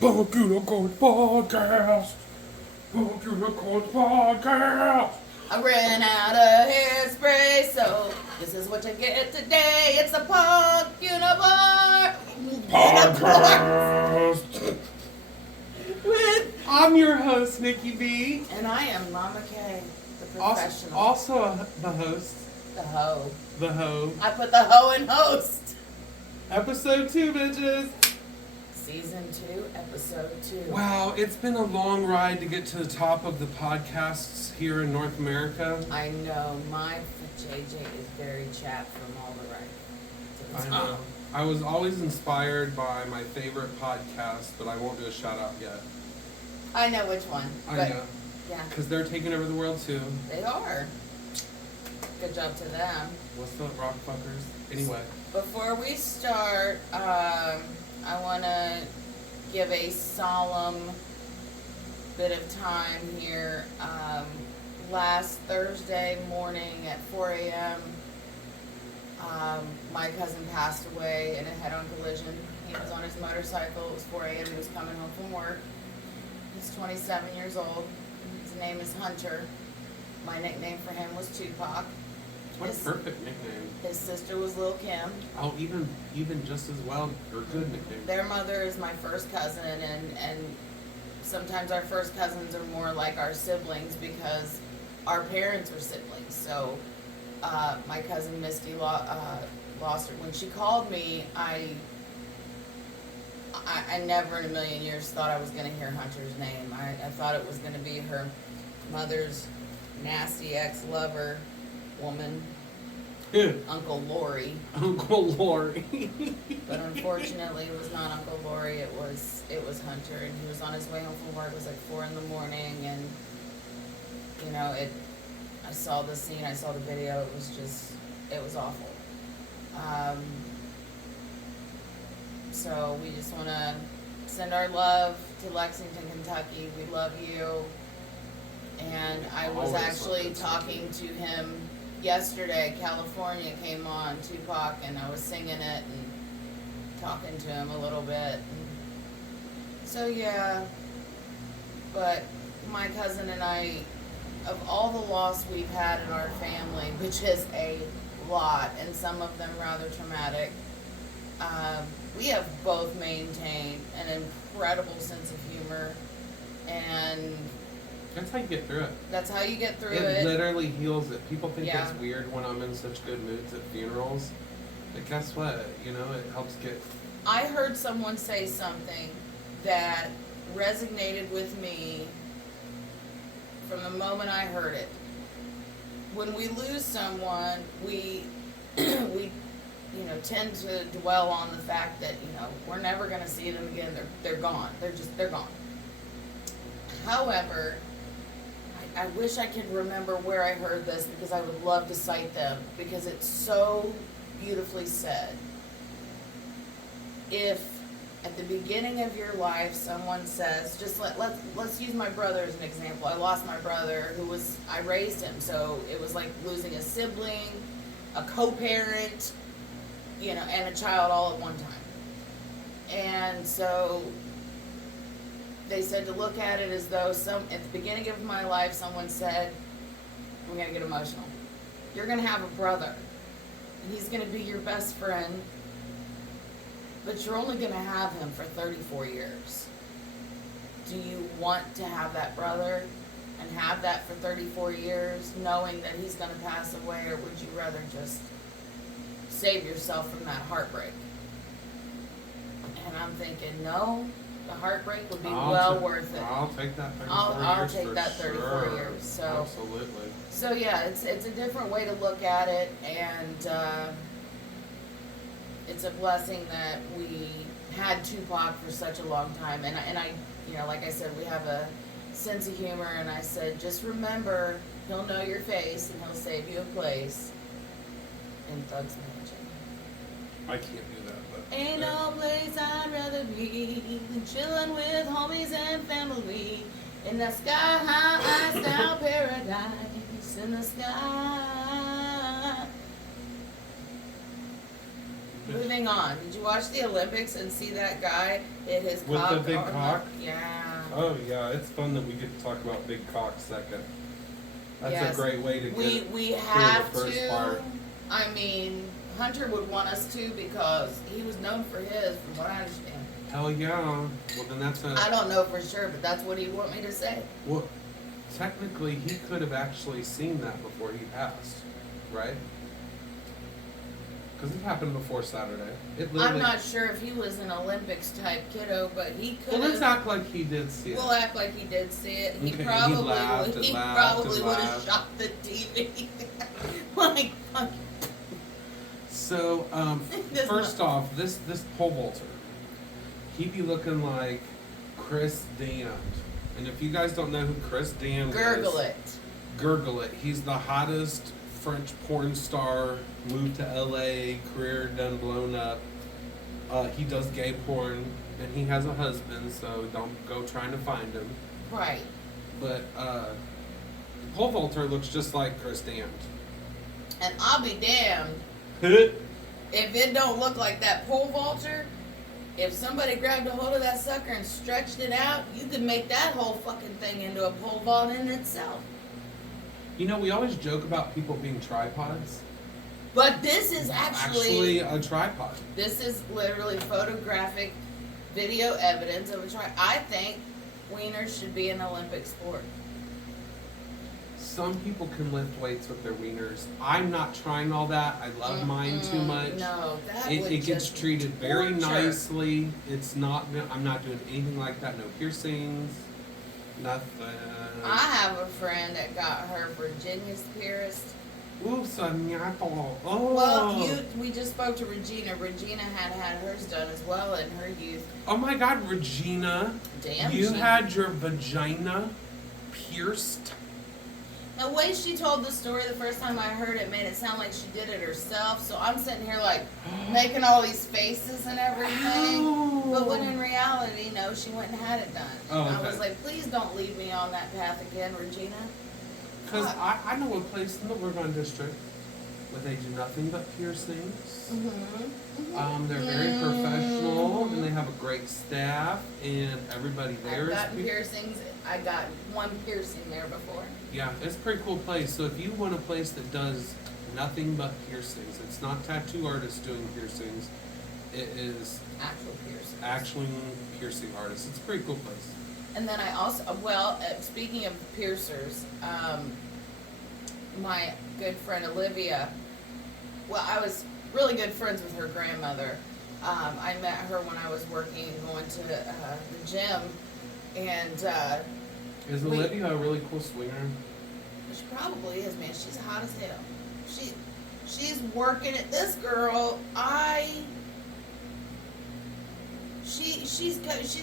Barbecue Coach Podcast. Barbecue Coach Podcast. I ran out of hairspray, so this is what you get today. It's a Punk Unibar Podcast. with, I'm your host, Nikki B. and I am Mama K, the professional, Also the host. the hoe. The hoe. I put the hoe in host. Episode 2, bitches. Season 2, episode 2. Wow, it's been a long ride to get to the top of the podcasts here in North America. I know, my JJ is very chat from all the right to the I top. know. I was always inspired by my favorite podcast, but I won't do a shout out yet. I know which one. I but know. Yeah, Because they're taking over the world too. they are. Good job to them. What's up, rock fuckers? Anyway. Before we start, I want to give a solemn bit of time here. Last Thursday morning at 4 a.m., my cousin passed away in a head-on collision. He was on his motorcycle. It was 4 a.m. He was coming home from work. He's 27 years old. His name is Hunter. My nickname for him was Tupac. What a perfect nickname. His sister was Lil Kim. Oh, even just as well, or good nickname. Their mother is my first cousin, and sometimes our first cousins are more like our siblings because our parents were siblings. So my cousin Misty lost her. When she called me, I never in a million years thought I was going to hear Hunter's name. I thought it was going to be her mother's nasty ex-lover woman, Uncle Lori. Uncle Lori. But unfortunately, it was not Uncle Lori. It was Hunter, and he was on his way home from work. It was like 4 in the morning, and you know it. I saw the scene. I saw the video. It was awful. So we just want to send our love to Lexington, Kentucky. We love you. And I was Always actually love talking to him yesterday. California came on, Tupac, and I was singing it and talking to him a little bit. So yeah, but my cousin and I, of all the loss we've had in our family, which is a lot, and some of them rather traumatic, we have both maintained an incredible sense of humor, and That's how you get through it. that's how you get through It it. literally heals it. People think Yeah. it's weird when I'm in such good moods at funerals. But guess what? You know, it helps get... I heard someone say something that resonated with me from the moment I heard it. When we lose someone, we tend to dwell on the fact that, we're never going to see them again. They're gone. They're gone. However, I wish I could remember where I heard this because I would love to cite them because it's so beautifully said. If at the beginning of your life someone says, let's use my brother as an example. I lost my brother I raised him, so it was like losing a sibling, a co-parent, and a child all at one time. And so they said to look at it as though at the beginning of my life someone said, I'm going to get emotional. You're going to have a brother, and he's going to be your best friend, but you're only going to have him for 34 years. Do you want to have that brother and have that for 34 years, knowing that he's going to pass away, or would you rather just save yourself from that heartbreak? And I'm thinking, no, the heartbreak would be worth it. I'll take that 34 years. I'll take that 34 years. So absolutely. So yeah, it's a different way to look at it, and it's a blessing that we had Tupac for such a long time. And I, like I said, we have a sense of humor, and I said, just remember, he'll know your face and he'll save you a place in Thug's Mansion. I can't do that, but... Ain't no place I'd rather be than chilling with homies and family in the sky high style paradise in the sky. Moving on. Did you watch the Olympics and see that guy hit his With cock the big on cock? Yeah. Oh yeah, it's fun that we get to talk about big cock second. That's Yes. a great way to We get have through the first to. part. I mean, Hunter would want us to because he was known for his, from what I understand. Hell yeah. Well then that's I don't know for sure, but that's what he want me to say. well, technically he could have actually seen that before he passed, right? Because it happened before Saturday. It literally. I'm not sure if he was an Olympics type kiddo, but he could Well, have. let's act like he did see it. We'll act like he did see it. He Okay, and probably he laughed would. and He laughed probably and would have laughed. shot the TV. Like, fuck. So, This first off, this pole vaulter, he be looking like Chris Damned. And if you guys don't know who Chris Damned Gurgle is, it. Gurgle it. He's the hottest French porn star, moved to LA, career done blown up. He does gay porn, and he has a husband, so don't go trying to find him. Right. But the pole vaulter looks just like Chris Damned. And I'll be damned Hit. if it don't look like that pole vaulter. If somebody grabbed a hold of that sucker and stretched it out, you could make that whole fucking thing into a pole vault in itself. You know, we always joke about people being tripods. But this is actually a tripod. this is literally photographic video evidence of a try. I think wieners should be an Olympic sport. Some people can lift weights with their wieners. I'm not trying all that. I love mine too much. No, that would It gets just treated very torture. nicely. It's not. I'm not doing anything like that. No piercings. Nothing. I have a friend that got her Virginia's pierced. Ooh, soñato. Oh. Well, we just spoke to Regina. Regina had hers done as well in her youth. Oh my God, Regina. Damn. You had your vagina pierced. The way she told the story the first time I heard it made it sound like she did it herself. So I'm sitting here like making all these faces and everything. How? But when in reality, no, she went and had it done. Oh, And I okay. was like, please don't lead me on that path again, Regina. Because I know a place in the Oregon district where they do nothing but piercings. They're very professional and they have a great staff and everybody there I've is. gotten piercings. I got one piercing there before. Yeah, it's a pretty cool place. So if you want a place that does nothing but piercings, it's not tattoo artists doing piercings. It is Actual piercings. actually piercing artists. It's a pretty cool place. And then I also, speaking of piercers, my good friend Olivia, well, I was really good friends with her grandmother. I met her when I was working, going to the gym, and Is Olivia a really cool swinger? she probably is, man. She's hot as hell. She's working it. This girl, she's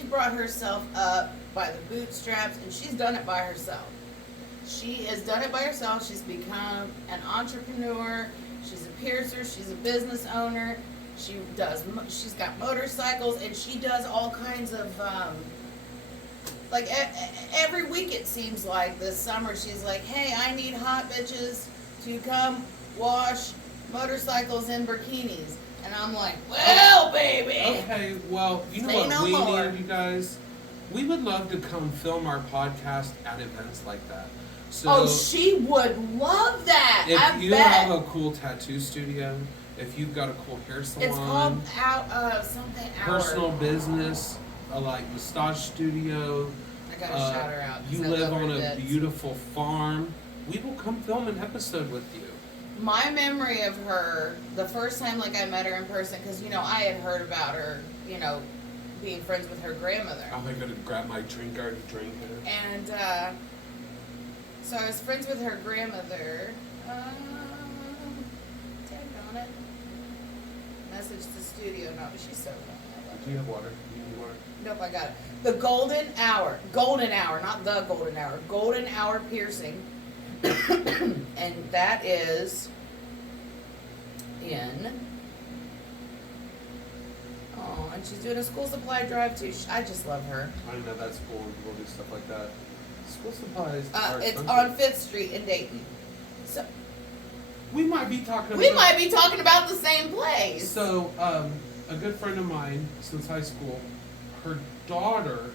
brought herself up by the bootstraps, and she's done it by herself. She has done it by herself. She's become an entrepreneur. She's a piercer. She's a business owner. She's got motorcycles, and she does all kinds of, like every week it seems like this summer she's like, hey, I need hot bitches to come wash motorcycles in bikinis. And I'm like, well, baby. Okay, well, you know Say what no we more. need, you guys? We would love to come film our podcast at events like that. So Oh, she would love that. if I you bet. have a cool tattoo studio, if you've got a cool hair salon, It's called something hour. personal business, like massage studio, I gotta shout her out. 'cause you I live love her on a bits. beautiful farm, we will come film an episode with you. My memory of her, the first time like I met her in person, because I had heard about her, being friends with her grandmother. Oh, I gotta grab my drink, I already drank it. And so I was friends with her grandmother. Tagged on it. Message the studio. No, but she's so fun. Do you have water? Do you need water? Nope, I got it. The Golden Hour. Golden Hour, not the Golden Hour. Golden Hour Piercing. And that is in. Oh, and she's doing a school supply drive too. I just love her. I know that's cool when people do stuff like that. School supplies are It's expensive. on 5th Street in Dayton. So, We might be talking. We might be talking about the same place. So, a good friend of mine since high school, her daughter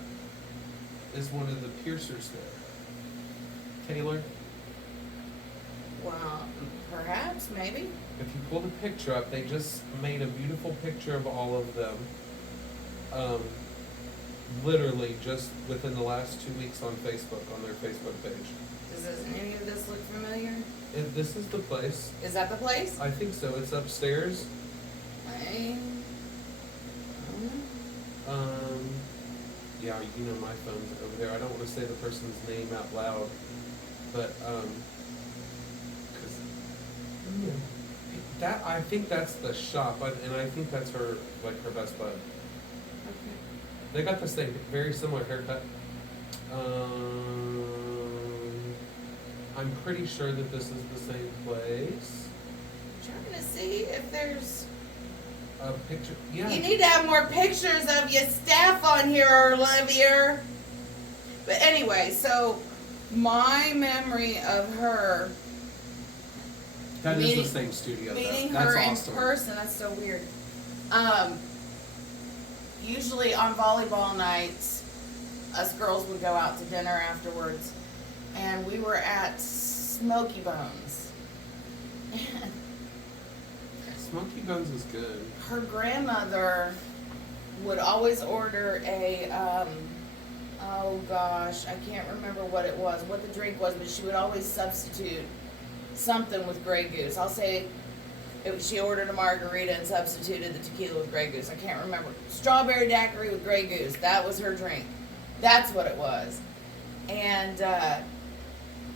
is one of the piercers there. Taylor. Well, perhaps, maybe. If you pull the picture up, they just made a beautiful picture of all of them. Literally just within the last 2 weeks on Facebook, on their Facebook page. Does any of this look familiar? This is the place. Is that the place? I think so. It's upstairs. Yeah, you know my phone's over there. I don't want to say the person's name out loud, but that I think that's the shop, and I think that's her best bud. Okay. They got the same, very similar haircut. I'm pretty sure that this is the same place. I'm trying to see if there's A picture, yeah. You need to have more pictures of your staff on here, Olivia. But anyway, so my memory of her That is the same studio. meeting That's her awesome. in person, that's so weird. Usually on volleyball nights, us girls would go out to dinner afterwards, and we were at Smoky Bones. Smoky Bones is good. Her grandmother would always order a, oh gosh, I can't remember what it was, what the drink was, but she would always substitute something with Grey Goose. I'll say she ordered a margarita and substituted the tequila with Grey Goose. I can't remember. Strawberry daiquiri with Grey Goose. That was her drink. That's what it was. And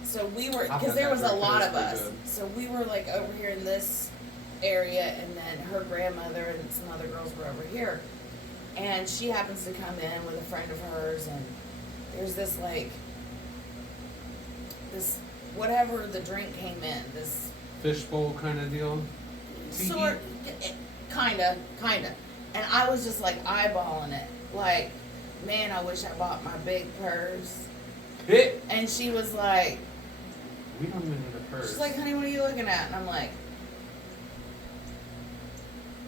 so we were, because there was a lot of us. So we were like over here in this area, and then her grandmother and some other girls were over here. And she happens to come in with a friend of hers, and there's this like, this, whatever the drink came in, this Fishbowl kind of deal. sort, kinda. And I was just like eyeballing it, like, man, I wish I bought my big purse. Hit. And she was like, We don't even need a purse. she's like, honey, what are you looking at? And I'm like,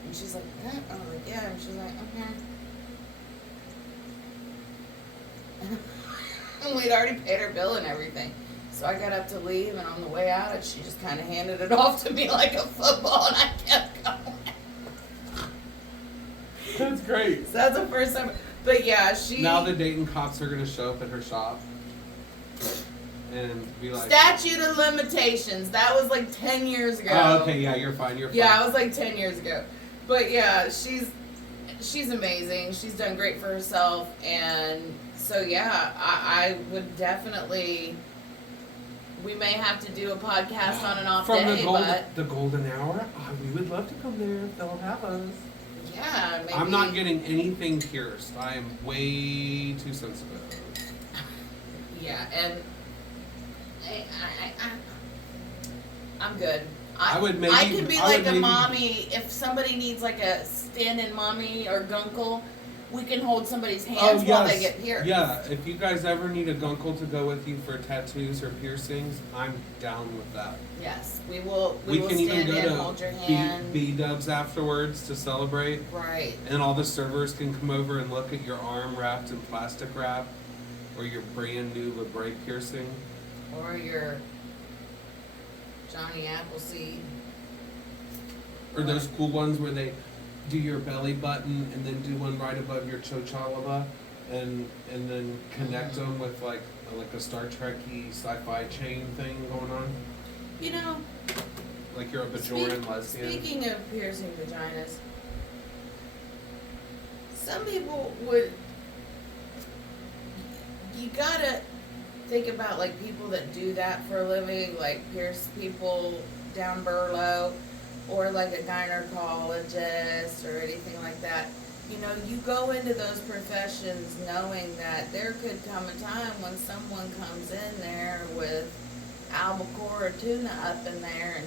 and she's like, eh? I was like, yeah. And she's like, okay. And we'd already paid her bill and everything. So I got up to leave, and on the way out, she just kind of handed it off to me like a football, and I kept going. That's great. So that's the first time. But yeah, she. Now the Dayton cops are gonna show up at her shop and be like, Statute of limitations. That was like 10 years ago. oh, okay, yeah, you're fine. Yeah, it was like 10 years ago. But yeah, she's amazing. She's done great for herself, and so yeah, I would definitely. We may have to do a podcast on an off From day, the golden hour. We would love to come there if they'll have us. Yeah, maybe. I'm not getting anything pierced. I am way too sensitive. Yeah, and I'm good. I would maybe. I could be I would like a maybe- mommy if somebody needs like a stand-in mommy or gunkle. We can hold somebody's hands Oh, yes. while they get pierced. Yeah, if you guys ever need a gunkle to go with you for tattoos or piercings, I'm down with that. Yes, we will. We will can stand even in, go hold your to hand. B-dubs afterwards to celebrate. Right. And all the servers can come over and look at your arm wrapped in plastic wrap or your brand new labret piercing. Or your Johnny Appleseed. Or those cool ones where they do your belly button and then do one right above your chochalaba and then connect them with like a Star Trek-y sci-fi chain thing going on. You know, Like you're a Bajoran lesbian. speaking of piercing vaginas, some people would. You gotta think about like people that do that for a living, like pierce people down below, or like a gynecologist or anything like that. You know, you go into those professions knowing that there could come a time when someone comes in there with albacore or tuna up in there and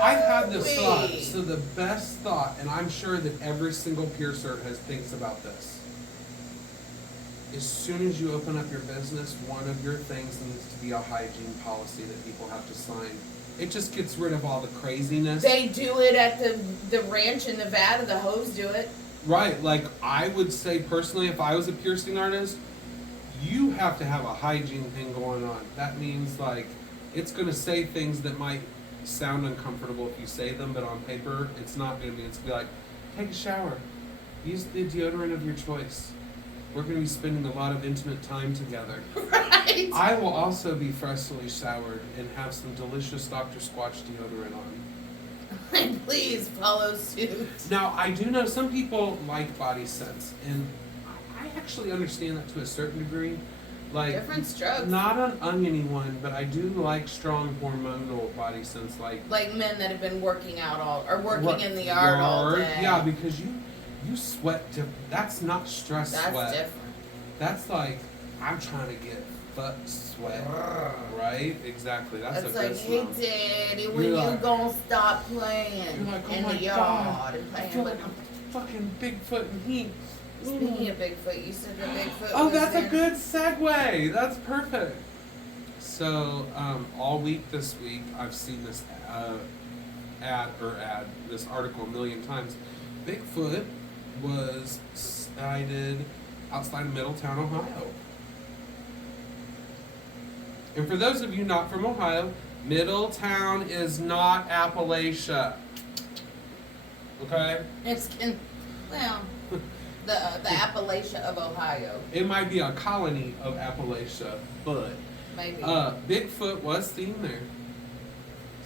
I've had this thought. So the best thought, and I'm sure that every single piercer thinks about this. As soon as you open up your business, one of your things needs to be a hygiene policy that people have to sign It just gets rid of all the craziness. They do it at the ranch in Nevada. The hoes do it. Right, like I would say personally, if I was a piercing artist, you have to have a hygiene thing going on. That means like it's gonna say things that might sound uncomfortable if you say them, but on paper it's not gonna be. It's gonna be like, take a shower, use the deodorant of your choice. We're gonna be spending a lot of intimate time together. Right. I will also be freshly showered and have some delicious Dr. Squatch deodorant on. And please follow suit. Now, I do know some people like body scents, and I actually understand that to a certain degree. Like, Different strokes. not an oniony one, but I do like strong hormonal body scents, like Men that have been working out working in the yard all day. Yeah, because you sweat. That's not stress That's sweat. different. That's like I'm trying to get butt sweat, right? Exactly. That's It's a like, good hey, smell. Daddy, when You're you like- gonna stop playing You're like, oh in my the yard God, and I playing feel with like I'm fucking Bigfoot and heat. Speaking of Bigfoot, you said that Bigfoot Oh, was that's a in- good segue. That's perfect. So, all week this week, I've seen this this article a million times. Bigfoot was sighted outside of Middletown, Ohio. And for those of you not from Ohio, Middletown is not Appalachia. Okay? It's the Appalachia of Ohio, It might be a colony of Appalachia, but maybe. Bigfoot was seen there.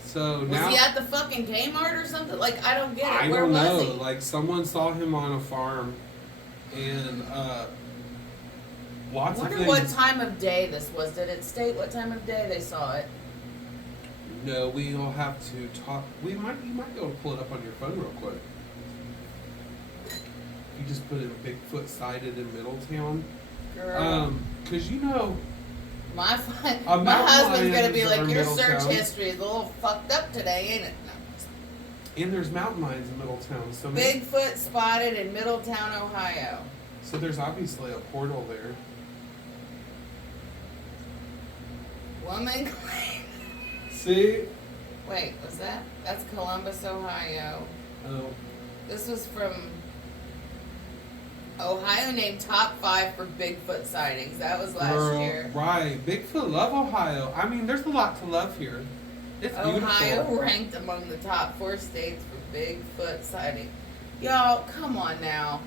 So Was now he at the fucking Kmart or something? Like, I don't get it. I Where don't was know. he? Like someone saw him on a farm, and lots I of wonder things. what time of day this was. Did it state what time of day they saw it? No, we'll have to talk. You might be able to pull it up on your phone real quick. You just put in Bigfoot sighted in Middletown. Girl. Cause you know. My mountain husband's gonna be lions like, are your search Middletown. history is a little fucked up today, ain't it? No. And there's mountain lions in Middletown. So Bigfoot spotted in Middletown, Ohio. So there's obviously a portal there. Woman claimed. See? Wait, was that? That's Columbus, Ohio. Oh. This was from Ohio named top 5 for Bigfoot sightings. That was last year. Right. Bigfoot love Ohio. I mean, there's a lot to love here. It's beautiful. Ohio ranked among the top 4 states for Bigfoot sighting. Y'all, come on now.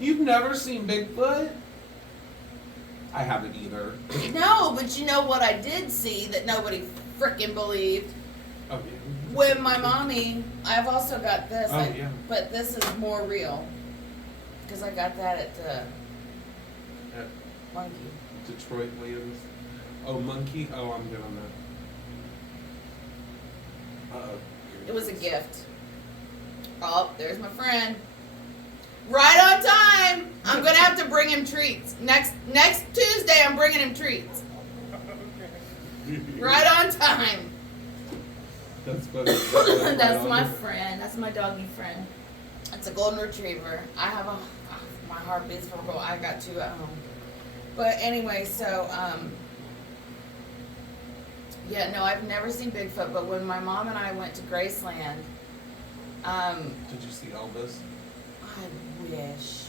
You've never seen Bigfoot? I haven't either. No, but you know what I did see that nobody frickin' believed? Oh, yeah. When my mommy, I've also got this, Oh, yeah. but this is more real. Because I got that at At Monkey. Detroit Lands. Oh, Monkey? Oh, I'm good on that. Uh-oh. It was a gift. Oh, there's my friend. Right on time! I'm gonna have to bring him treats. Next Tuesday, I'm bringing him treats. Right on time. That's funny. That's my friend. That's my doggy friend. It's a golden retriever. I have my heart beats for gold. I got 2 at home. But anyway, so yeah, no, I've never seen Bigfoot. But when my mom and I went to Graceland, Did you see Elvis? I wish.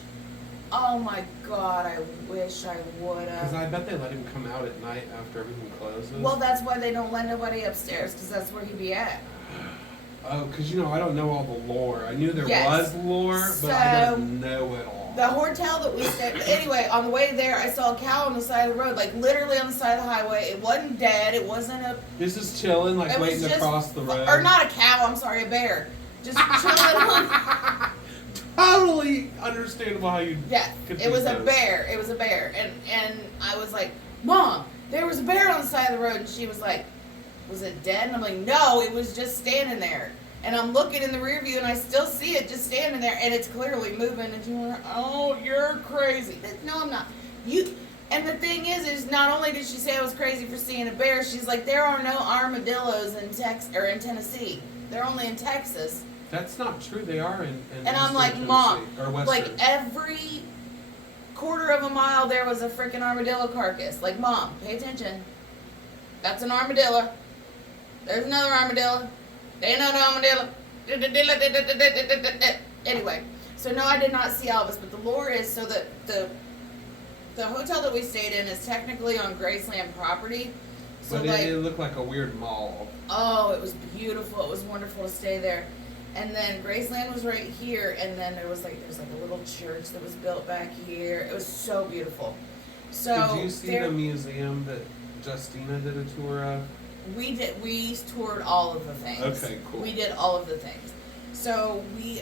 Oh my God, I wish I would Because have. I bet they let him come out at night after everything closes. Well, that's why they don't let nobody upstairs, because that's where he'd be at. Oh, because I don't know all the lore. I knew there Yes. was lore, but I So, don't know it all. The hotel that we stayed. Anyway, on the way there, I saw a cow on the side of the road, like literally on the side of the highway. It wasn't dead. It wasn't a. This is chilling, like It was waiting just, across the road. or not a cow. I'm sorry, a bear. Just chilling on. Totally understandable how you. Yeah, could it was think a those. bear. It was a bear, and I was like, Mom, there was a bear on the side of the road, and she was like, was it dead? And I'm like, no, it was just standing there. And I'm looking in the rear view, and I still see it just standing there, and it's clearly moving. And she's like, oh, you're crazy. No, I'm not. And the thing is not only did she say I was crazy for seeing a bear, she's like, there are no armadillos in in Tennessee. They're only in Texas. That's not true. They are in And I'm Eastern like, Tennessee, Mom, or Western. like every quarter of a mile there was a freaking armadillo carcass. Like, Mom, pay attention. That's an armadillo. There's another armadillo. They another armadillo. Anyway, so no, I did not see Elvis, but the lore is so that the hotel that we stayed in is technically on Graceland property. So But like, it looked like a weird mall. oh, it was beautiful. It was wonderful to stay there. And then Graceland was right here, and then there's like a little church that was built back here. It was so beautiful. So did you see the museum that Justina did a tour of? We toured all of the things. Okay, cool. We did all of the things. So we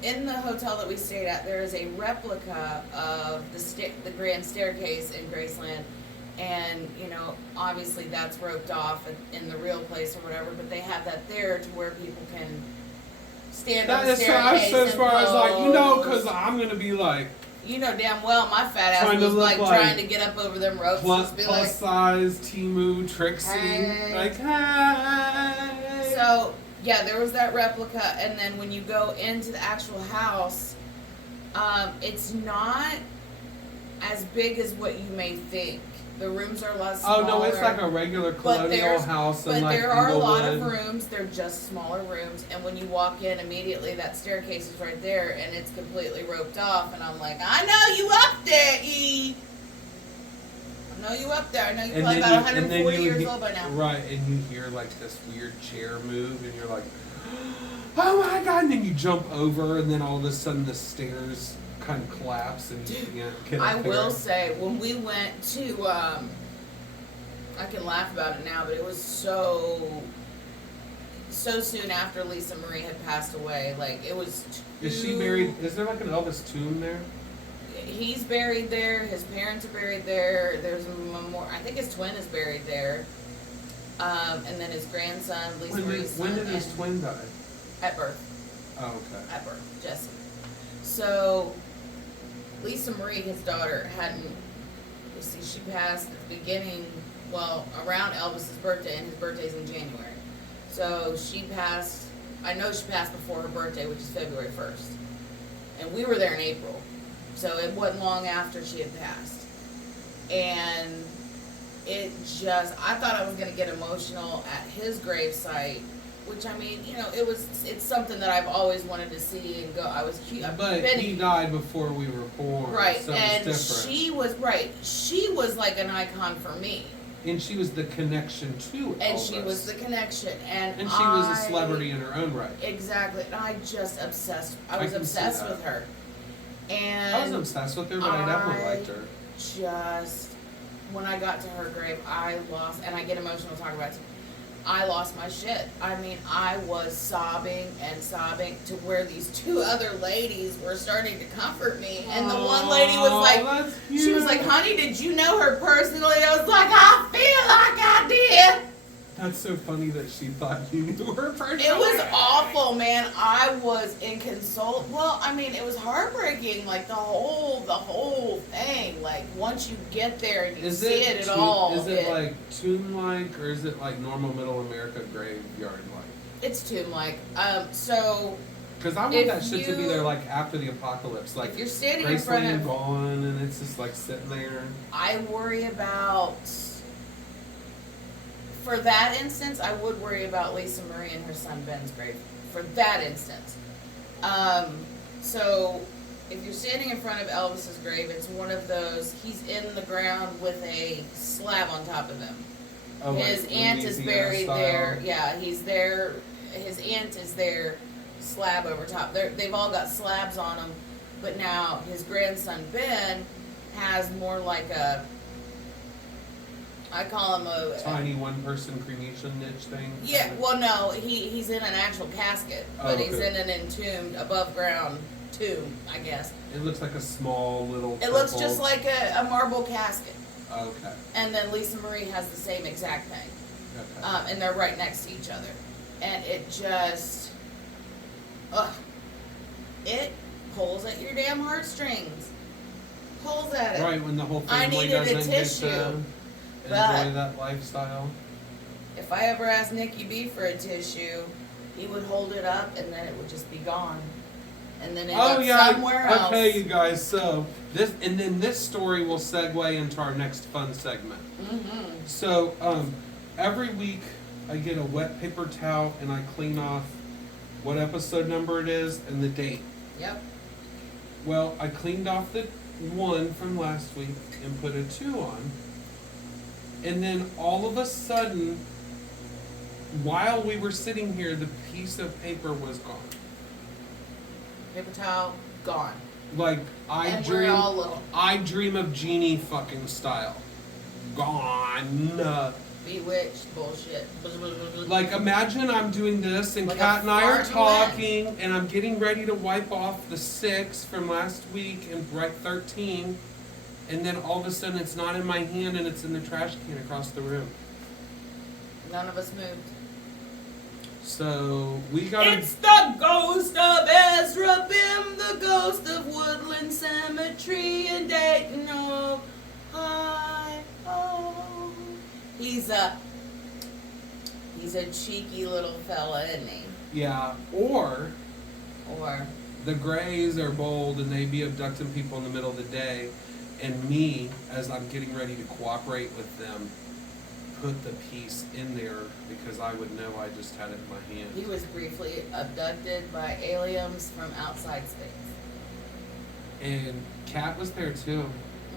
in the hotel that we stayed at, there is a replica of the grand staircase in Graceland. And, you know, obviously that's roped off in the real place or whatever, but they have that there to where people can stand on the staircase That's as far as like, you know, because pose. I'm going to be like, You know damn well my fat ass Trying to was look like like trying to get up over them ropes and just be like, plus size Timu Trixie. Hey. Like, hey. so, yeah, there was that replica, and then when you go into the actual house, it's not as big as what you may think. The rooms are a lot smaller. Oh, no, it's like a regular colonial house. But in like there are a lot of Inglewood. rooms. They're just smaller rooms. And when you walk in, immediately that staircase is right there, and it's completely roped off. And I'm like, I know you up there, E. I know you up there. I know you're probably about 140 years old by now. Right, and you hear like this weird chair move, and you're like, oh my God. And then you jump over, and then all of a sudden the stairs kind of collapse, and you can't get up I there. will say, when we went to, I can laugh about it now, but it was so soon after Lisa Marie had passed away. Like, it was Is she buried? Is there like an Elvis tomb there? He's buried there. His parents are buried there. There's a memorial. I think his twin is buried there. And then his grandson, Lisa Marie's son. When did his twin die? At birth. Oh, okay. At birth, Jesse. So, Lisa Marie, his daughter, hadn't. You see, she passed at the beginning. Well, around Elvis's birthday, and his birthday's in January. So she passed. I know she passed before her birthday, which is February 1st, and we were there in April. So it wasn't long after she had passed. And it just, I thought I was going to get emotional at his gravesite, which, I mean, you know, it's something that I've always wanted to see and go. I was cute. But he died before we were born. Right. So And it's different. she was like an icon for me. And she was the connection to Elvis. And she was the connection. And she was a celebrity in her own right. Exactly. And I just obsessed. I I was can see obsessed that. with her. And I was obsessed with her, but I definitely liked her. Just, when I got to her grave, I lost, and I get emotional talking about it. I lost my shit. I mean, I was sobbing and sobbing to where these two other ladies were starting to comfort me. And the one lady was like, that's cute. she was like, honey, did you know her personally? I was like, I feel like I did. That's so funny that she thought you knew her personally. It was awful, man. I was inconsolable. Well, I mean, it was heartbreaking. Like the whole thing. Like once you get there and you see it at all. Is it like tomb-like, or is it like normal Middle America graveyard-like? It's tomb-like. So Because I want if that shit to be you- there like after the apocalypse, like if you're standing in front Graceland of, gone, and it's just like sitting there. I worry about. For that instance, I would worry about Lisa Marie and her son Ben's grave. For that instance. So, if you're standing in front of Elvis's grave, it's one of those, he's in the ground with a slab on top of him. Oh, His like aunt is Louisiana buried style. there. Yeah, he's there. His aunt is there, slab over top. They've all got slabs on them. But now, his grandson Ben has more like a, I call him a Tiny one-person cremation niche thing. yeah, well, no, he's in an actual casket, but Oh, he's okay. in an entombed, above ground tomb, I guess. It looks like a small little. It looks purple- just like a marble casket. Okay. And then Lisa Marie has the same exact thing. Okay. And they're right next to each other. And it just, it pulls at your damn heartstrings. Pulls at it. Right when the whole I family needed a doesn't get tissue, to but- enjoy that lifestyle. If I ever asked Nicky B for a tissue, he would hold it up and then it would just be gone. And then end up somewhere else. Okay, you guys. So this story will segue into our next fun segment. Mm-hmm. So every week I get a wet paper towel and I clean off what episode number it is and the date. Yep. Well, I cleaned off the 1 from last week and put a 2 on. And then all of a sudden, while we were sitting here, the piece of paper was gone. Paper towel, gone. Like, And we're all little. I dream of Genie fucking style. Gone. Bewitched bullshit. Like, imagine I'm doing this and Like Kat a and I are fart talking and I'm getting ready to wipe off the 6 from last week and write 13. And then all of a sudden it's not in my hand and it's in the trash can across the room. None of us moved. So, we gotta... It's the ghost of Ezra Bim, the ghost of Woodland Cemetery in Dayton, Ohio. He's a cheeky little fella, isn't he? Yeah, or Or the Greys are bold and they be abducting people in the middle of the day, and me, as I'm getting ready to cooperate with them, put the piece in there because I would know I just had it in my hand. he was briefly abducted by aliens from outside space. And Kat was there too.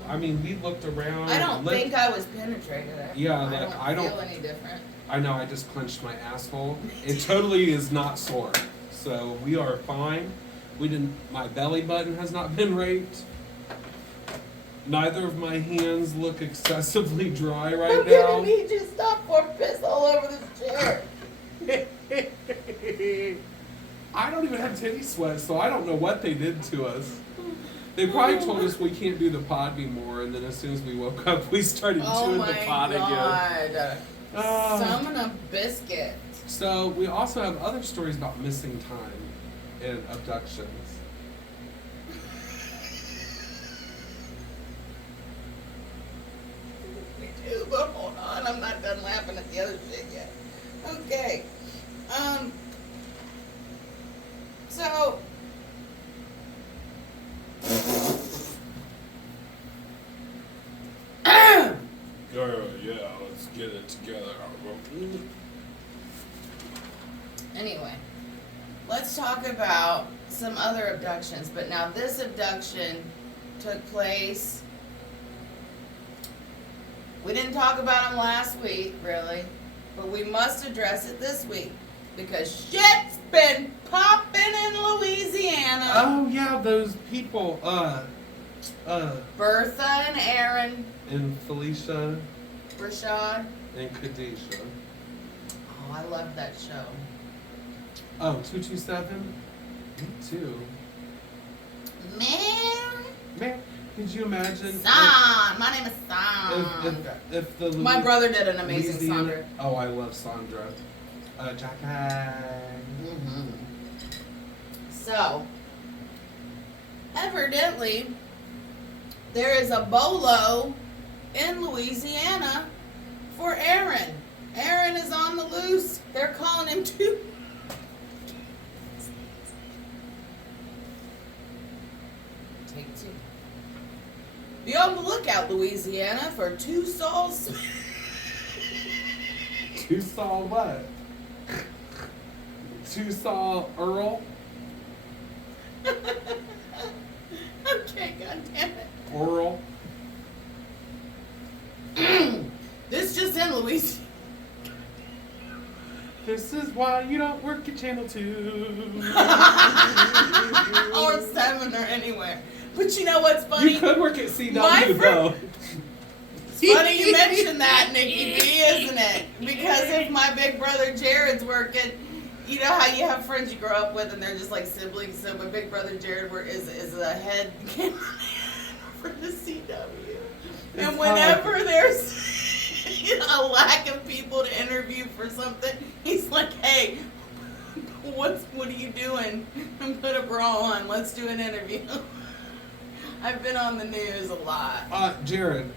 I mean, we looked around. I don't think I was penetrated. Yeah, I don't feel any different. I know, I just clenched my asshole. It totally is not sore. So we are fine. My belly button has not been raped. Neither of my hands look excessively dry right I'm now. gonna need you to stop pouring piss all over this chair. I don't even have titty sweat, so I don't know what they did to us. They probably told us we can't do the pod anymore, and then as soon as we woke up, we started chewing the pod again. Summon a biscuit. So we also have other stories about missing time and abductions. We do, but hold on, I'm not done laughing at the other shit yet. Okay. So Yeah, let's get it together. anyway, let's talk about some other abductions. But now this abduction took place. We didn't talk about them last week, really, but we must address it this week because shit's been popping in Louisiana. Oh yeah, those people, Bertha and Aaron, and Felicia Rashad. and Khadijah. Oh, I love that show. Oh, 227? Me too. Man, could you imagine? San. My name is Sandra. If the My brother did an amazing Louisiana- Sandra. Oh, I love Sandra. Jackie. Mm-hmm. So, evidently, there is a bolo in Louisiana for Aaron. Aaron is on the loose. They're calling him to. Take 2. Be on the lookout, Louisiana, for 2 souls. Two saw what? Two saw Earl? Okay, goddammit. Oral? This just in, Louisiana. This is why you don't work at Channel 2. Or 7 or anywhere. But you know what's funny? You could work at CW My though. It's funny you mentioned that, Nikki B, isn't it? Because if my big brother Jared's working, you know how you have friends you grow up with and they're just like siblings. So my big brother Jared is a head cameraman for the CW. And whenever there's a lack of people to interview for something, he's like, "Hey, what are you doing? Put a bra on. Let's do an interview." I've been on the news a lot. Jared,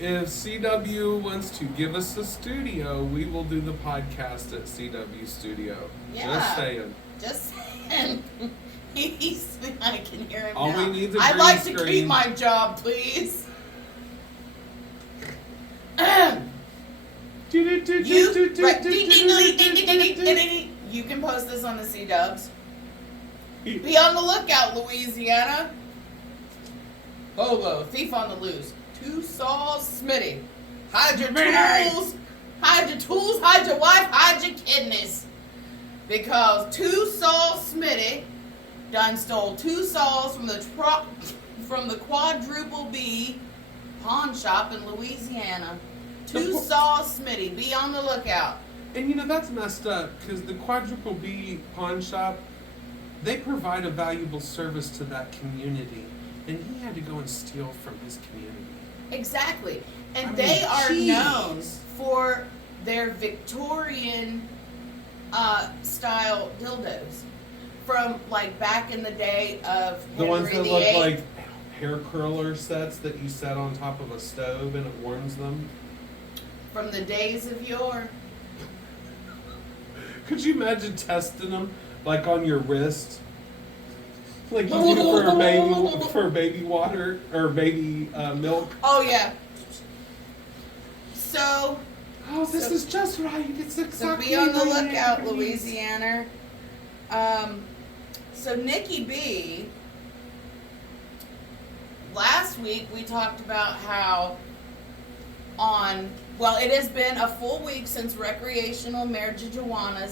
if CW wants to give us a studio, we will do the podcast at CW Studio. Yeah. Just saying. Just saying. I can hear him All now. we need is a I'd green like to screen. keep my job, please. You can post this on the C-Dubs. Be on the lookout, Louisiana. Bobo, thief on the loose. Two Saul Smitty. Hide your tools. Hide your tools, hide your wife, hide your kidneys. Because Two Saul Smitty done stole 2 Sauls from the Quadruple B pawn shop in Louisiana. 2 Saul Smitty, be on the lookout. And you know, that's messed up, because the Quadruple B pawn shop, they provide a valuable service to that community. And he had to go and steal from his community. Exactly. And they are known for their Victorian style dildos. From like back in the day of Henry the ones that look VIII. like hair curler sets that you set on top of a stove and it warms them. From the days of yore. Could you imagine testing them like on your wrist? Like you do for baby water or baby milk. Oh yeah. So. Oh, this is just right. It's exactly. So be on the lookout, Louisiana. So Nikki B. Last week we talked about how it has been a full week since recreational marijuana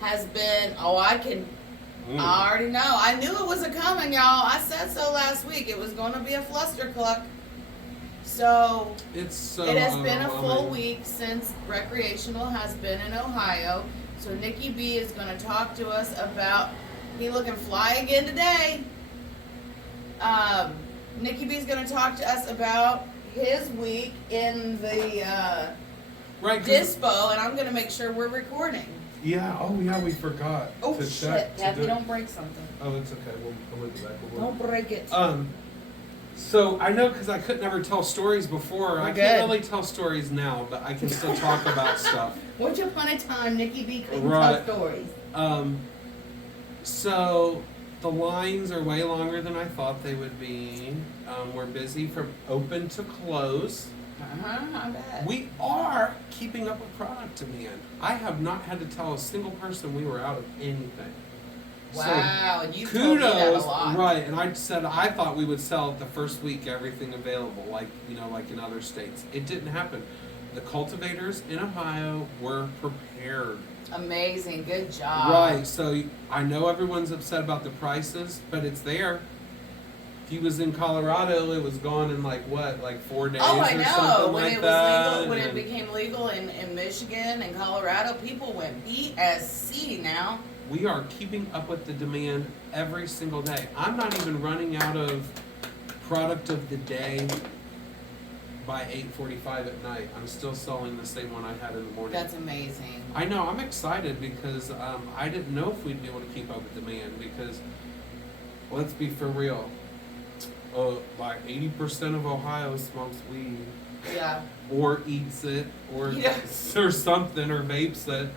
has been. I already know. I knew it was coming, y'all. I said so last week. It was going to be a flustercluck. So it has been a full week since recreational has been in Ohio. So Nikki B is going to talk to us about. He looking fly again today. Nikki B is going to talk to us about his week in the dispo, and I'm going to make sure we're recording. Yeah. Oh, yeah. We forgot. Oh to shit, check Kathy! Don't break something. Oh, it's okay. We'll be back. Don't break it. So I know because I could never tell stories before. I can't really tell stories now, but I can still talk about stuff. Once upon a time, Nikki B couldn't tell stories. So the lines are way longer than I thought they would be. We're busy from open to close. I bet. We are keeping up with product demand. I have not had to tell a single person we were out of anything. Wow, so and you told me that a lot. Right, and I said I thought we would sell the first week everything available, like in other states. It didn't happen. The cultivators in Ohio were prepared. Amazing, good job. Right, so I know everyone's upset about the prices, but it's there. If he was in Colorado, it was gone in 4 days oh, I know. or something when like it that. was legal, when it became legal in Michigan and Colorado, people went BSC now. We are keeping up with the demand every single day. I'm not even running out of product of the day by 8:45 at night. I'm still selling the same one I had in the morning. That's amazing. I know. I'm excited because I didn't know if we'd be able to keep up with demand because, let's be for real, like 80% of Ohio smokes weed. Yeah. Or eats it, or or something, or vapes it.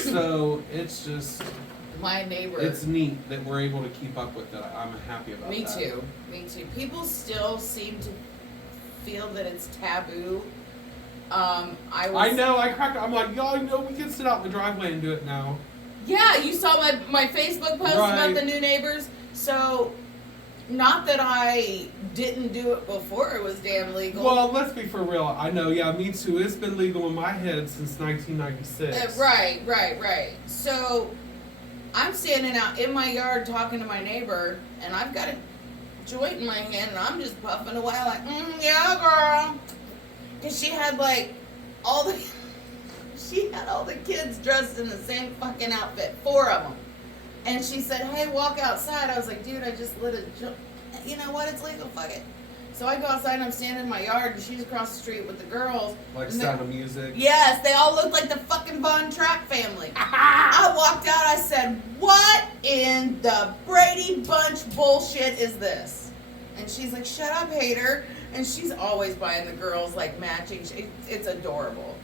So it's just my neighbor. It's neat that we're able to keep up with it. I'm happy about Me that. too. Me too. People still seem to feel that it's taboo. I know. I'm like, y'all know we can sit out in the driveway and do it now. Yeah, you saw my Facebook post about the new neighbors. So. Not that I didn't do it before it was damn legal. Well, let's be for real. I know, yeah, me too. It's been legal in my head since 1996. Right. So, I'm standing out in my yard talking to my neighbor, and I've got a joint in my hand, and I'm just puffing away like, yeah, girl. Because she had all the kids dressed in the same fucking outfit, 4 of them. And she said, hey, walk outside. I was like, dude, I just lit a joint. You know what? It's legal. Fuck it. So I go outside and I'm standing in my yard and she's across the street with the girls. Like Sound of Music? Yes. They all look like the fucking Von Trapp family. I walked out. I said, what in the Brady Bunch bullshit is this? And she's like, shut up, hater. And she's always buying the girls matching. It's adorable.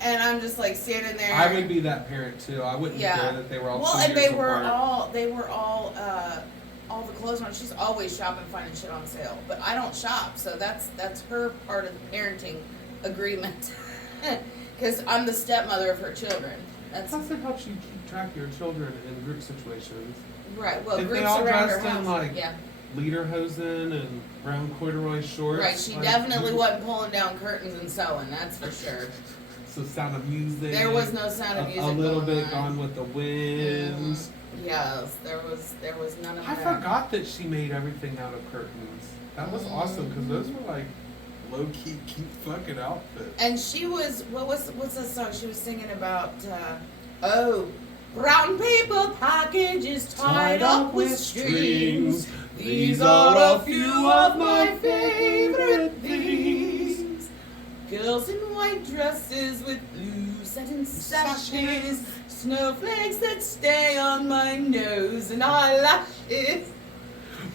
And I'm just standing there. I would be that parent too. I wouldn't care that they were all. Well, and they were all the clothes on. She's always shopping, finding shit on sale. But I don't shop, so that's her part of the parenting agreement. Because I'm the stepmother of her children. That's Plus, it helps you keep track of your children in group situations. right. Well, If groups they all around her dressed in house. like Yeah. lederhosen and brown corduroy shorts. Right. She like, definitely wasn't pulling down curtains and sewing. That's for sure. So Sound of Music. There was no Sound of Music. A little going bit on. Gone with the Wind. Yes, there was none of I that. forgot that she made everything out of curtains. That was awesome because those were like low key cute fucking outfits. And she was what's that song she was singing about? Brown paper packages tied up with strings. These are a few of my favorite things. Girls in white dresses with blue satin sashes. Snowflakes that stay on my nose and eyelashes.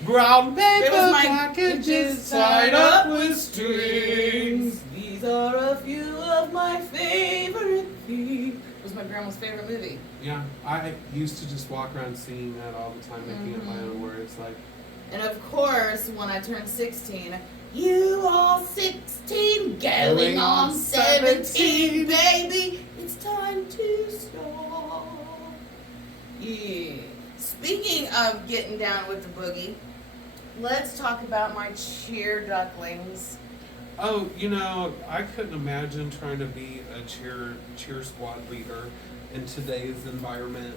Brown It paper was my packages tied up with strings. These are a few of my favorite things. It was my grandma's favorite movie. Yeah, I used to just walk around singing that all the time, making up my own words. Like, And of course, when I turned 16, you are 16, going on 17, baby. It's time to start. Yeah. Speaking of getting down with the boogie, let's talk about my cheer ducklings. oh, I couldn't imagine trying to be a cheer squad leader in today's environment.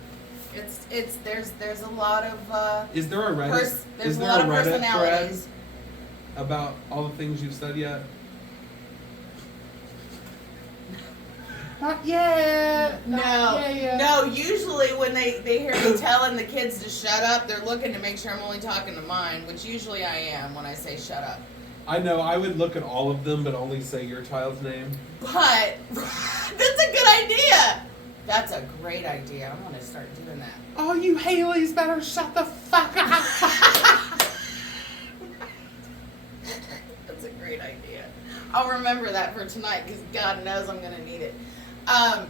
There's a lot of Is there a Reddit? there's is a there lot a of Reddit thread personalities. about all the things you've said yet? Not yet. No. Usually when they hear me telling the kids to shut up, they're looking to make sure I'm only talking to mine, which usually I am when I say shut up. I know. I would look at all of them, but only say your child's name. But that's a good idea. That's a great idea. I'm gonna start doing that. Oh, you Haleys better shut the fuck up. That's a great idea. I'll remember that for tonight because God knows I'm gonna need it. I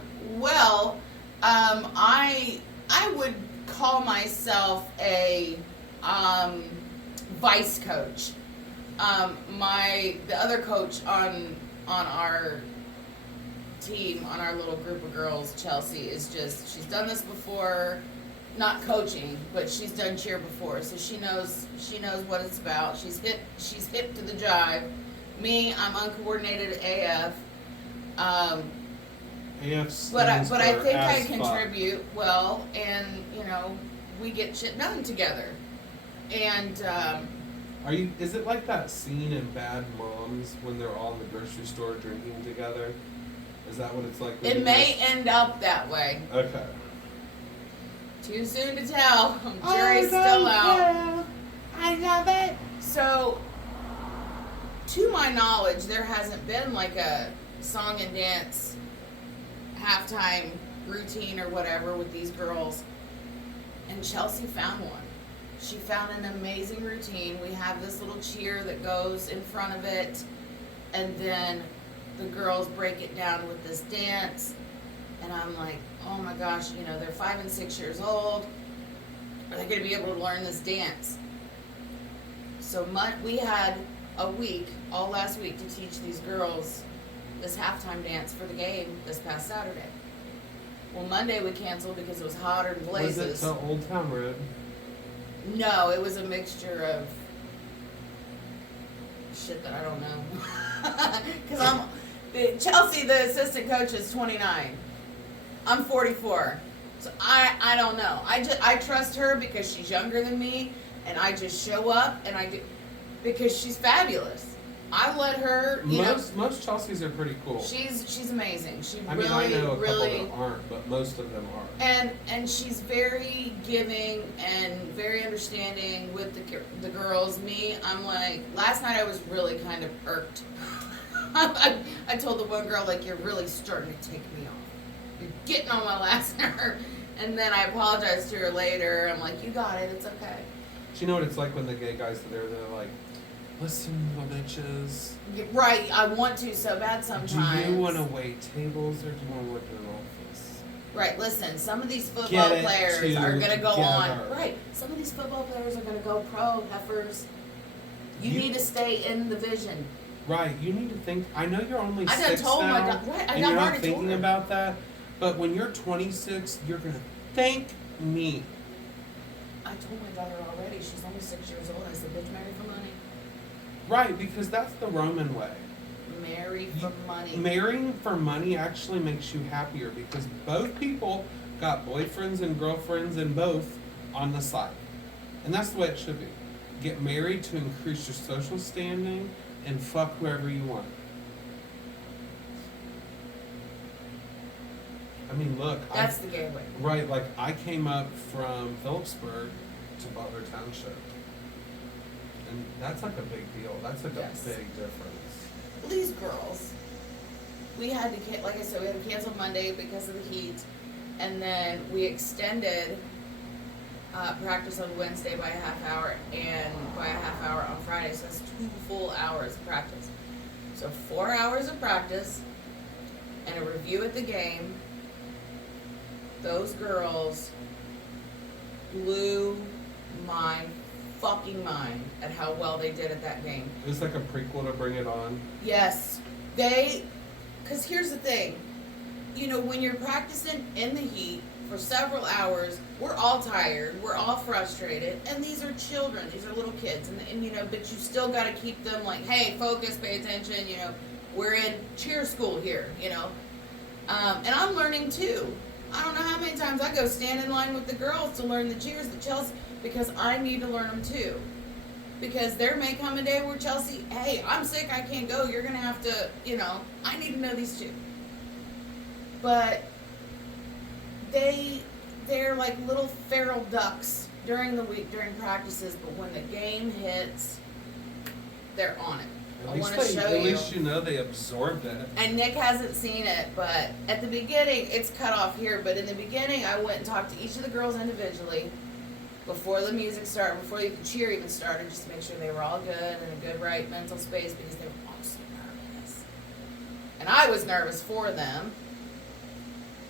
would call myself a vice coach. The other coach on our team, on our little group of girls, Chelsea, she's done this before, not coaching, but she's done cheer before, so she knows what it's about. She's hip to the jive. Me, I'm uncoordinated AF. But I think I contribute well, and we get shit done together. And Is it like that scene in Bad Moms when they're all in the grocery store drinking together? Is that what it's like? it may end up that way. Okay. Too soon to tell. Jury's still out. I love it. So, to my knowledge, there hasn't been like a song and dance halftime routine or whatever with these girls. And Chelsea found one. She found an amazing routine. We have this little cheer that goes in front of it, and then the girls break it down with this dance. And I'm like, oh my gosh, they're 5 and 6 years old. Are they going to be able to learn this dance? So we had a week, all last week, to teach these girls this halftime dance for the game this past Saturday. Well, Monday we canceled because it was hotter than blazes. Was it to Old Town Road? No, it was a mixture of shit that I don't know. Because Chelsea, the assistant coach, is 29. I'm 44. So I don't know. I trust her because she's younger than me, and I just show up and I do, because she's fabulous. I let her, most Chelseas are pretty cool. She's amazing. I know a couple that aren't, but most of them are. And she's very giving and very understanding with the girls. Me, I'm like, last night I was really kind of irked. I told the one girl, like, you're really starting to take me off. You're getting on my last nerve. And then I apologized to her later. I'm like, you got it. It's okay. Do you know what it's like when the gay guys are there? They're like, listen, little bitches. Right. I want to so bad sometimes. Do you want to wait tables or do you want to work in an office? Right. Listen, some of these football players are going to go on. Together. Right. Some of these football players are going to go pro, heifers. You need to stay in the vision. Right, you need to think. I know you're only I done 6 told my now, daughter, right, I and got you're not already told thinking her. about that. But when you're 26, you're gonna thank me. I told my daughter already, she's only 6 years old. I said, bitch, marry for money. Right, because that's the Roman way. Marry for money. Marrying for money actually makes you happier because both people got boyfriends and girlfriends and both on the side. And that's the way it should be. Get married to increase your social standing and fuck whoever you want. I mean, look. That's the gay way. Right, like I came up from Phillipsburg to Butler Township. And that's like a big deal. That's like Yes. a big difference. These girls, we had to, like I said, we had to cancel Monday because of the heat. And then we extended practice on Wednesday by a half hour and by a half hour on Friday. So that's 2 full hours of practice. So 4 hours of practice and a review at the game. Those girls blew my fucking mind at how well they did at that game. It was like a prequel to Bring It On. Yes, because here's the thing, you know, when you're practicing in the heat for several hours, we're all tired, we're all frustrated, and these are children, these are little kids, and you know, but you still got to keep them like, hey, focus, pay attention, you know, we're in cheer school here, you know, and I'm learning too. I don't know how many times I go stand in line with the girls to learn the cheers that Chelsea, because I need to learn them too. Because there may come a day where Chelsea, hey, I'm sick, I can't go, you're going to have to, you know, I need to know these too. But they're like little feral ducks during the week, during practices, but when the game hits, they're on it. I want to show you. At least you know they absorbed it. And Nick hasn't seen it, but at the beginning, it's cut off here, but in the beginning, I went and talked to each of the girls individually before the music started, before the cheer even started, just to make sure they were all good and in a good, right mental space, because they were all so nervous. And I was nervous for them.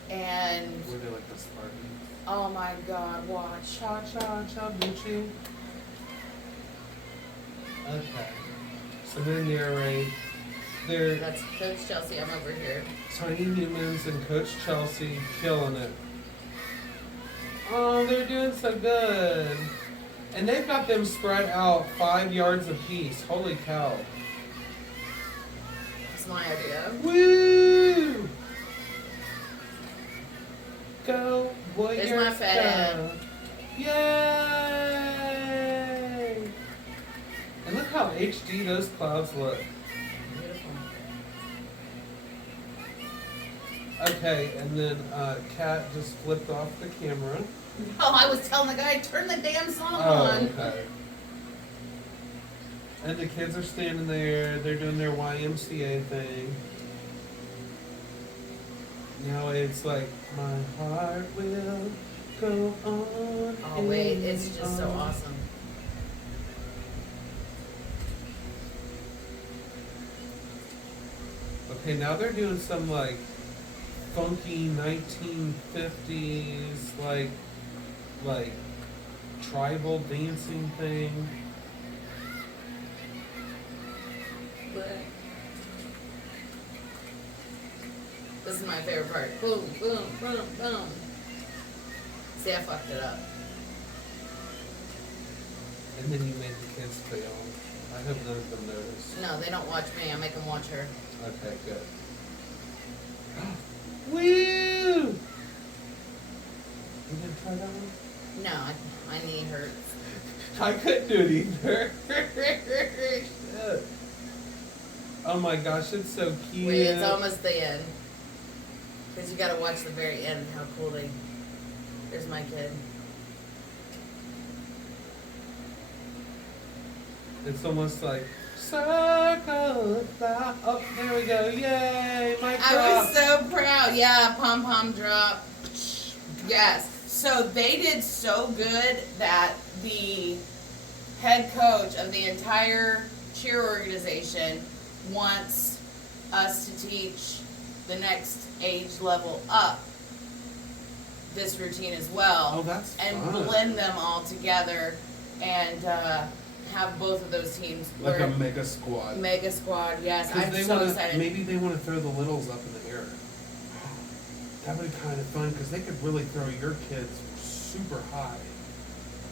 And Were they like the Spartans? oh my God, watch. Cha cha cha Gucci. Okay. So they narrate. They're That's Coach Chelsea. I'm over here. Tiny Humans and Coach Chelsea killing it. Oh, they're doing so good. And they've got them spread out 5 yards apiece. Holy cow. That's my idea. Woo! Go, Warriors, There's my fat go. Yay! And look how HD those clouds look. Beautiful. Okay, and then Kat just flipped off the camera. No, I was telling the guy, turn the damn song Oh, on. okay. And the kids are standing there, they're doing their YMCA thing. Now it's like, my heart will go on. Oh wait, and it's just so on. awesome. Okay, now they're doing some like funky 1950s like tribal dancing thing. This is my favorite part. Boom, boom, boom, boom. See, I fucked it up. And then you made the kids fail. I hope none of them notice. No, they don't watch me. I make them watch her. Okay, good. Woo! You didn't try that one? No, my knee hurts. I couldn't do it either. Shit. Oh my gosh, it's so cute. Wait, it's almost the end. Because you gotta watch the very end, how cool they... There's my kid. It's almost like circle of life. Oh, there we go. Yay! Mic drop. I was so proud. Yeah, pom-pom drop. Yes. So they did so good that the head coach of the entire cheer organization wants us to teach the next age level up this routine as well. Oh, that's and fun. blend them all together and have both of those teams. Like a mega squad. Mega squad, yes. I'm they so wanna, excited. Maybe they want to throw the littles up in the air. That would be kind of fun because they could really throw your kids super high.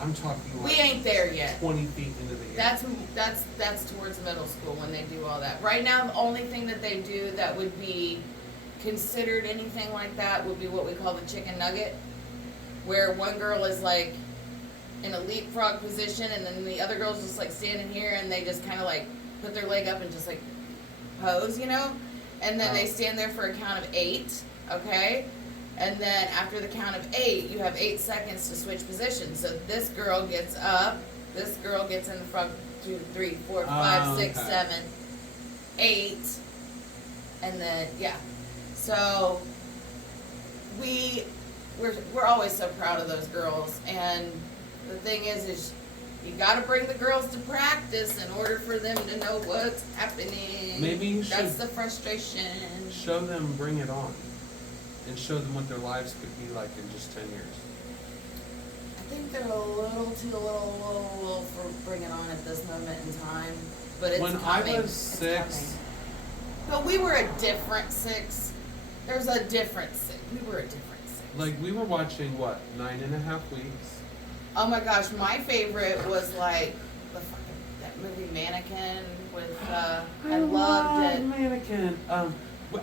I'm talking like we ain't there yet. 20 feet into the air. That's towards middle school when they do all that. Right now, the only thing that they do that would be considered anything like that would be what we call the chicken nugget, where one girl is like in a leapfrog position and then the other girl's just like standing here and they just kind of like put their leg up and just like pose, you know? And then they stand there for a count of 8, okay? And then after the count of 8, you have 8 seconds to switch positions. So this girl gets up, this girl gets in the front, 2, 3, 4, 5, 6, 7, 8, and then, yeah. So we're always so proud of those girls. And the thing is you gotta bring the girls to practice in order for them to know what's happening. Maybe you That's should the frustration. show them Bring It On. And show them what their lives could be like in just 10 years. I think they're a little for Bring It On at this moment in time. But it's when coming. I was It's 6, coming. But we were a different 6. There's a different 6. We were a different 6. like we were watching what, 9.5 weeks? Oh my gosh, my favorite was like that movie Mannequin with I loved it. Mannequin. The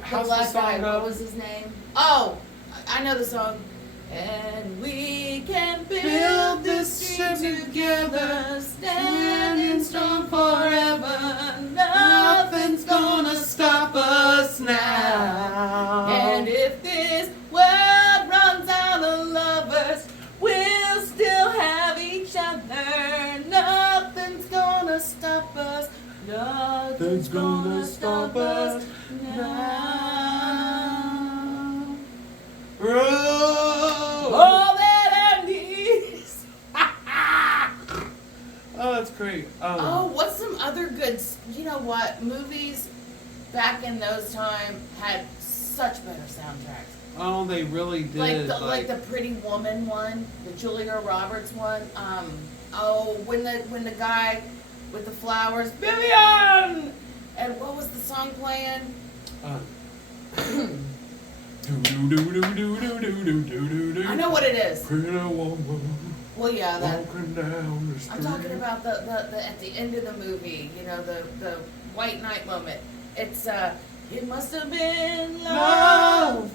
How's the black guy, song go? what was his name? Oh, I know the song. And we can build this ship together, standing strong forever. Nothing's gonna stop us now. And if this world runs out of lovers, we'll still have each other. Nothing's gonna stop us. Nothing's gonna stop us now. All that I need is Oh, that's great. Oh, what's some other good, you know what, movies back in those times had such better soundtracks. Oh, they really did. Like the Pretty Woman one, the Julia Roberts one. When the guy with the flowers, Vivian, and what was the song playing? I know what it is. Pretty woman, Well, yeah, that. walking down the street. I'm talking about the at the end of the movie, you know, the white knight moment. It's it must have been love,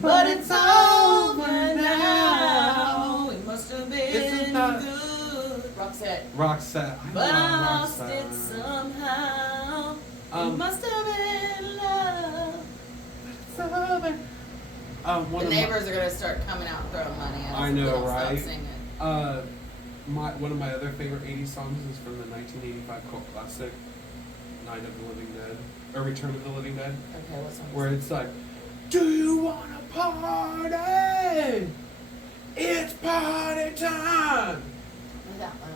but it's over now. It must have been good. Roxette. Roxette. But I love lost it Roxette. somehow. It must have been love. One The of neighbors are gonna start coming out and throwing money at us. I if we know, don't stop right? singing. One of my other favorite 80s songs is from the 1985 cult classic, Night of the Living Dead, or Return of the Living Dead, Okay, what song? where it's like, do you wanna party? It's party time! That one.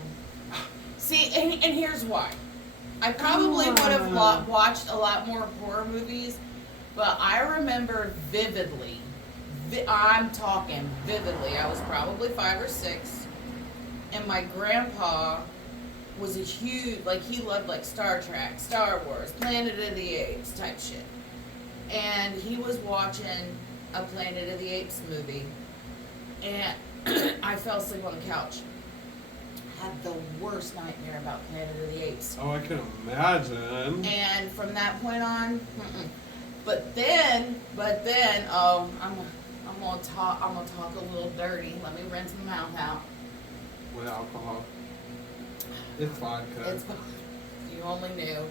See, and here's why. I probably would have watched a lot more horror movies, but I remember vividly. I'm talking vividly. I was probably 5 or 6, and my grandpa was a huge, like, he loved like Star Trek, Star Wars, Planet of the Apes type shit. And he was watching a Planet of the Apes movie, and I fell asleep on the couch. Had the worst nightmare about Planet of the Apes. Oh, I can imagine. And from that point on, But then, oh, I'm gonna talk a little dirty. Let me rinse my mouth out. With alcohol. It's vodka. It's you only knew.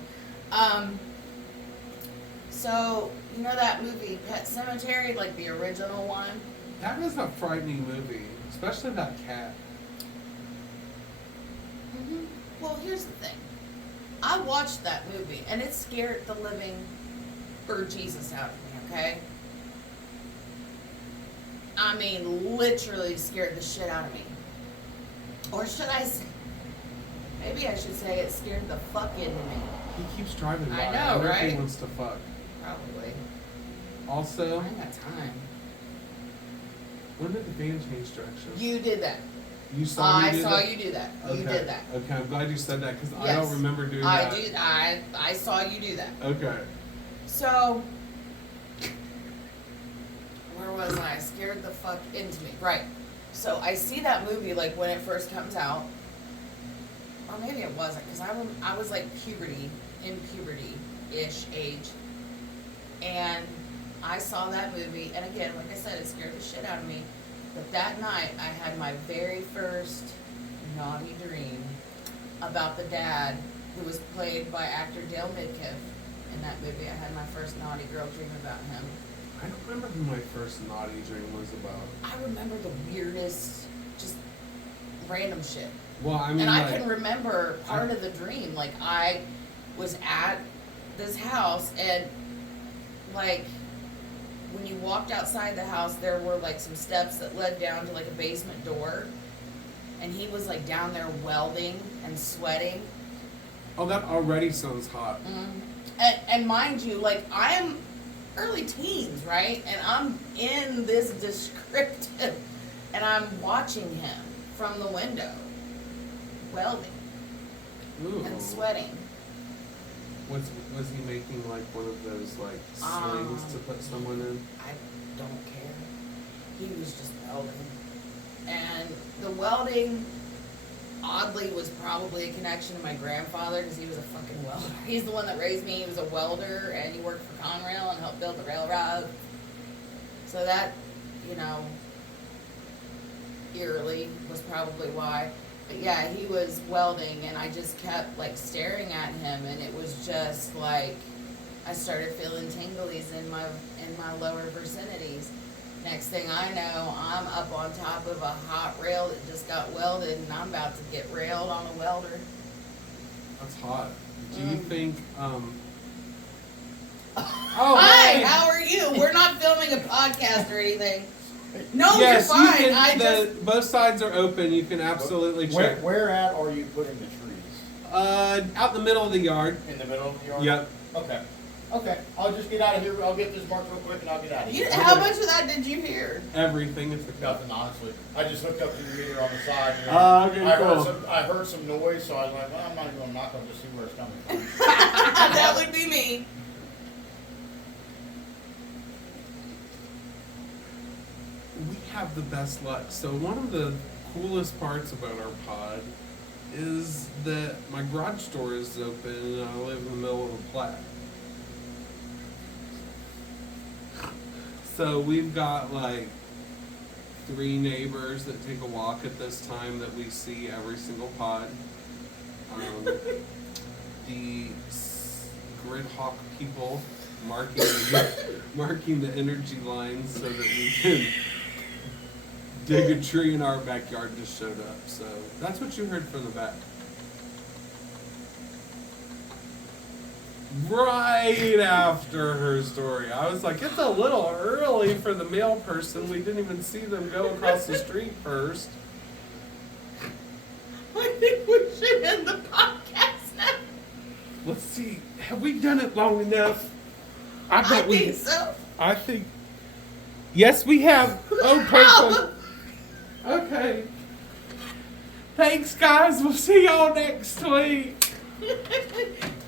So you know that movie Pet Sematary, like the original one? That was a frightening movie, especially that cat. Mm-hmm. Well, here's the thing. I watched that movie, and it scared the living Jesus out of me, okay? I mean, literally scared the shit out of me. Or should I say, maybe I should say it scared the fuck into me. He keeps driving by. I know, wonder if right? he wants to fuck. Probably. Also, I ain't got time. when did the van change directions? You did that. You saw me I do saw that? you do that. Okay. You did that. Okay, I'm glad you said that because I Yes. don't remember doing that. I saw you do that. Okay. So, where was I? Scared the fuck into me. Right. So I see that movie like when it first comes out, or maybe it wasn't because I was like in puberty-ish age, and I saw that movie, and again, like I said, it scared the shit out of me. But that night, I had my very first naughty dream about the dad who was played by actor Dale Midkiff. In that movie, I had my first naughty girl dream about him. I don't remember who my first naughty dream was about. I remember the weirdest, just random shit. Well, I mean, And I like, can remember part of the dream. Like, I was at this house, and, like, when you walked outside the house, there were, like, some steps that led down to, like, a basement door. And he was, like, down there welding and sweating. oh, that already sounds hot. And mind you, like, I am early teens, right? And I'm in this descriptive, and I'm watching him from the window, welding Ooh. and sweating. Was he making like one of those like slings to put someone in? I don't care. He was just welding. And the welding, oddly, was probably a connection to my grandfather because he was a fucking welder. He's the one that raised me. He was a welder, and he worked for Conrail and helped build the railroad. So that, you know, eerily was probably why. But yeah, he was welding, and I just kept like staring at him, and it was just like I started feeling tinglies in my lower vicinities. Next thing I know, I'm up on top of a hot rail that just got welded, and I'm about to get railed on a welder. That's hot. Do you think? Oh, Hi, hey. how are you? We're not filming a podcast or anything. No, Yes, you're fine. you can. Both sides are open. You can absolutely check. Where at are you putting the trees? Out in the middle of the yard. In the middle of the yard? Yep. Okay. Okay. I'll just get out of here. I'll get this marked real quick and I'll get out of here. How much of that did you hear? Everything is the Nothing, honestly. I just hooked up to the meter on the side. You know. Okay, I cool. heard some noise, so I was like, well, I'm not even going to knock. I'll just see where it's coming from. That would be me. We have the best luck. So one of the coolest parts about our pod is that my garage door is open and I live in the middle of a plat. So we've got like 3 neighbors that take a walk at this time that we see every single pod. The grid hawk people marking the energy lines so that we can dig a tree in our backyard just showed up. So that's what you heard from the back. Right after her story. I was like, it's a little early for the male person. We didn't even see them go across the street first. I think we should end the podcast now. Let's see. Have we done it long enough? I think so. I think. Yes, we have. Oh, perfect. Okay. Thanks, guys. We'll see y'all next week.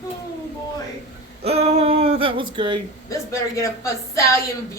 Oh boy. Oh, that was great. This better get a stallion view.